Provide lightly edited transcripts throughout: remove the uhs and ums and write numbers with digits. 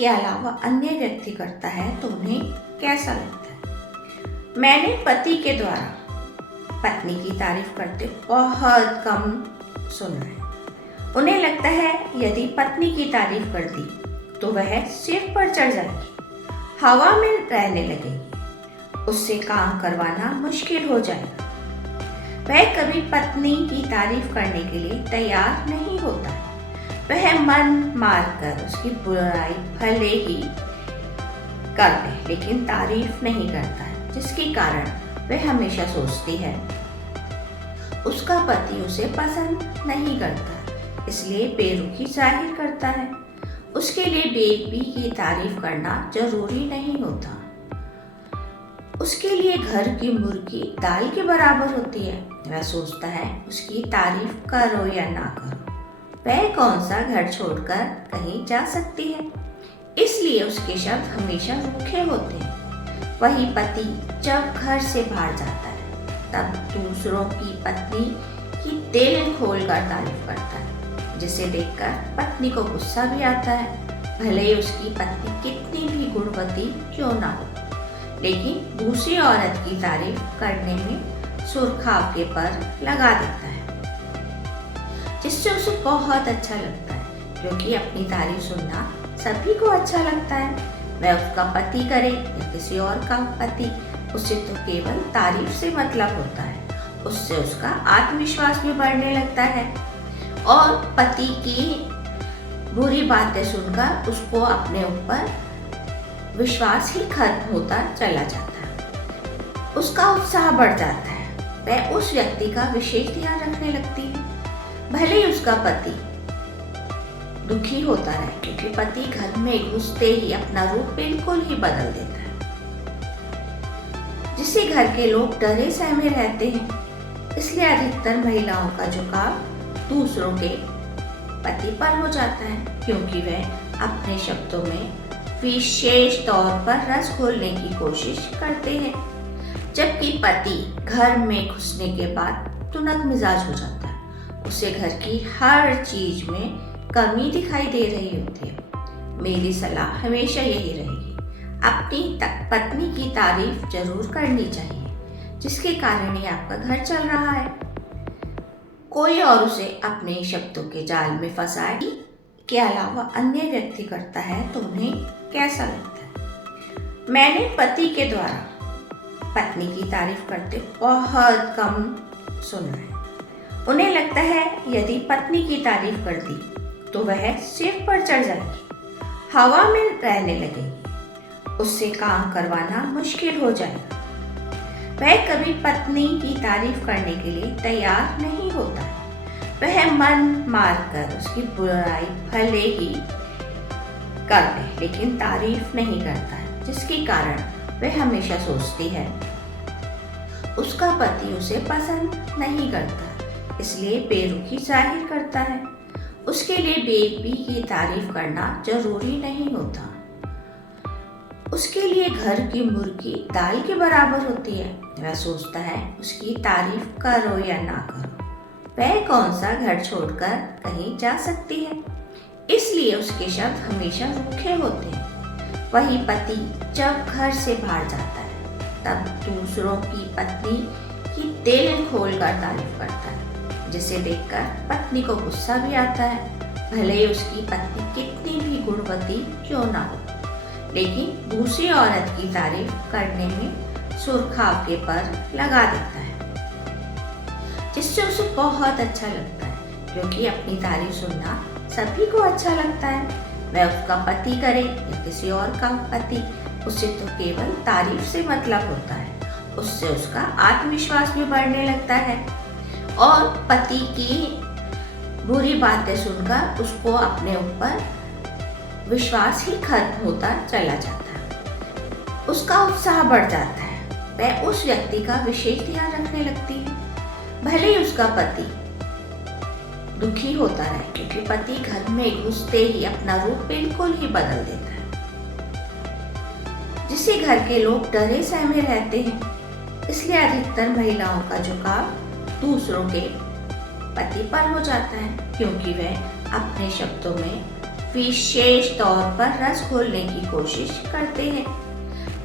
के अलावा अन्य व्यक्ति करता है तो उन्हें कैसा लगता है। मैंने पति के द्वारा पत्नी की तारीफ करते बहुत कम सुना है। उन्हें लगता है यदि पत्नी की तारीफ कर दी तो वह सिर पर चढ़ जाएगी, हवा में रहने लगेगी, उससे काम करवाना मुश्किल हो जाएगा। वह कभी पत्नी की तारीफ करने के लिए तैयार नहीं होता है। वह मन मारकर उसकी बुराई भले ही कर ले लेकिन तारीफ नहीं करता है, जिसके कारण वह हमेशा सोचती है उसका पति उसे पसंद नहीं करता, इसलिए बेरुखी जाहिर करता है। उसके लिए बेबी की तारीफ करना जरूरी नहीं होता। उसके लिए घर की मुर्गी दाल के बराबर होती है। वह सोचता है उसकी तारीफ करो या ना करो, वह कौन सा घर छोड़कर कहीं जा सकती है, इसलिए उसके शब्द हमेशा रूखे होते हैं। वही पति जब घर से बाहर जाता है तब दूसरों की पत्नी की दिल खोलकर तारीफ करता है, जिसे देखकर पत्नी को गुस्सा भी आता है। भले ही उसकी पत्नी कितनी भी गुणवती क्यों ना हो, लेकिन दूसरी औरत की तारीफ करने में सुर्खाव के पर लगा देता है, जिससे उसे बहुत अच्छा लगता है, क्योंकि अपनी तारीफ सुनना सभी को अच्छा लगता है। वह उसका पति करे या किसी और का पति, उससे तो केवल तारीफ से मतलब होता है। उससे उसका आत्मविश्वास भी बढ़ने लगता है और पति की बुरी बातें सुनकर उसको अपने ऊपर विश्वास ही खत्म होता चला जाता है। उसका उत्साह बढ़ जाता है, वह उस व्यक्ति का विशेष ध्यान रखने लगती है। भले ही उसका पति दुखी होता रहे, क्योंकि पति घर में घुसते ही अपना रूप बिल्कुल ही बदल देता है, जिससे घर के लोग डरे सहमे रहते हैं। इसलिए अधिकतर महिलाओं का झुकाव दूसरों के पति पर हो जाता है, क्योंकि वह अपने शब्दों में विशेष तौर पर रस घोलने की कोशिश करते हैं, जबकि पति घर में घुसने के बाद तुनक मिजाज हो जाता है। उसे घर की हर चीज में कमी दिखाई दे रही होती है। मेरी सलाह हमेशा यही रहेगी, अपनी पत्नी की तारीफ जरूर करनी चाहिए, जिसके कारण ही आपका घर चल रहा है। कोई और उसे अपने शब्दों के जाल में फंसाए के अलावा अन्य व्यक्ति करता है तो उन्हें कैसा लगता है। मैंने पति के द्वारा पत्नी की तारीफ करते बहुत कम सुना है। उन्हें लगता है यदि पत्नी की तारीफ कर दी तो वह सिर पर चढ़ जाएगी, हवा में रहने लगेगी, उससे काम करवाना मुश्किल हो जाएगा। वह कभी पत्नी की तारीफ करने के लिए तैयार नहीं होता है। वह मन मारकर उसकी बुराई भले ही कर ले लेकिन तारीफ नहीं करता है, जिसके कारण वह हमेशा सोचती है उसका पति उसे पसंद नहीं करता, इसलिए बेरुखी जाहिर करता है। उसके लिए बेबी की तारीफ करना जरूरी नहीं होता। उसके लिए घर की मुर्गी दाल के बराबर होती है। वह सोचता है उसकी तारीफ करो या ना करो, वह कौन सा घर छोड़कर कहीं जा सकती है, इसलिए उसके शब्द हमेशा रूखे होते हैं। वही पति जब घर से बाहर जाता है तब दूसरों की पत्नी की दिल खोलकर तारीफ करता है, जिसे देखकर पत्नी को गुस्सा भी आता है। भले ही उसकी पत्नी कितनी भी गुणवती क्यों ना हो, लेकिन दूसरी औरत की तारीफ करने में सुर्खाव के पर लगा देता है, जिससे उसे बहुत अच्छा लगता है, क्योंकि अपनी तारीफ सुनना सभी को अच्छा लगता है। वह उसका पति करे या किसी और का पति, उससे तो केवल तारीफ से मतलब होता है। उससे उसका आत्मविश्वास भी बढ़ने लगता है और पति की बुरी बातें सुनकर उसको अपने ऊपर विश्वास ही खत्म होता चला जाता है। उसका उत्साह बढ़ जाता है, वह उस व्यक्ति का विशेष ध्यान रखने लगती है। भले ही उसका पति दुखी होता रहे, क्योंकि पति घर में घुसते ही अपना रूप बिल्कुल ही बदल देता है, जिससे घर के लोग डरे सहमे रहते हैं। इसलिए अधिकतर महिलाओं का झुकाव दूसरों के पति पर हो जाता है, क्योंकि वह अपने शब्दों में विशेष तौर पर रस घोलने की कोशिश करते हैं,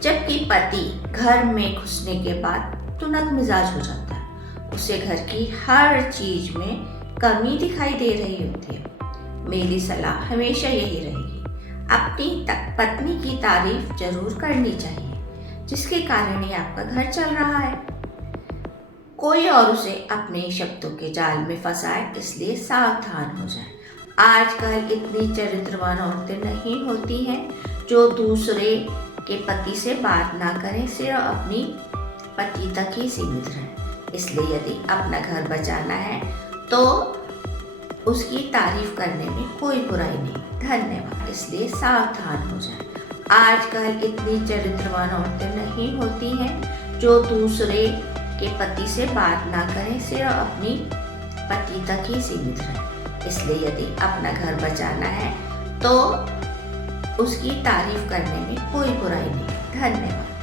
जबकि पति घर में घुसने के बाद तुनक मिजाज हो जाता है। उसे घर की हर चीज में कमी दिखाई दे रही होती है। मेरी सलाह हमेशा यही रहेगी, अपनी पत्नी की तारीफ जरूर करनी चाहिए, जिसके कारण ही आपका घर चल रहा है। कोई और उसे अपने शब्दों के जाल में फंसाए, इसलिए सावधान हो जाए। आजकल इतनी चरित्रवान औरतें नहीं होती हैं जो दूसरे के पति से बात ना करें, सिर्फ अपनी पति तक ही सीमित रहें। इसलिए यदि अपना घर बचाना है तो उसकी तारीफ करने में कोई बुराई नहीं। धन्यवाद। इसलिए सावधान हो जाए। आजकल इतनी चरित्रवान औरतें नहीं होती हैं जो दूसरे के पति से बात ना करें, सिर्फ अपनी पति तक ही सीमित रहें। इसलिए यदि अपना घर बचाना है तो उसकी तारीफ करने में कोई बुराई नहीं। धन्यवाद।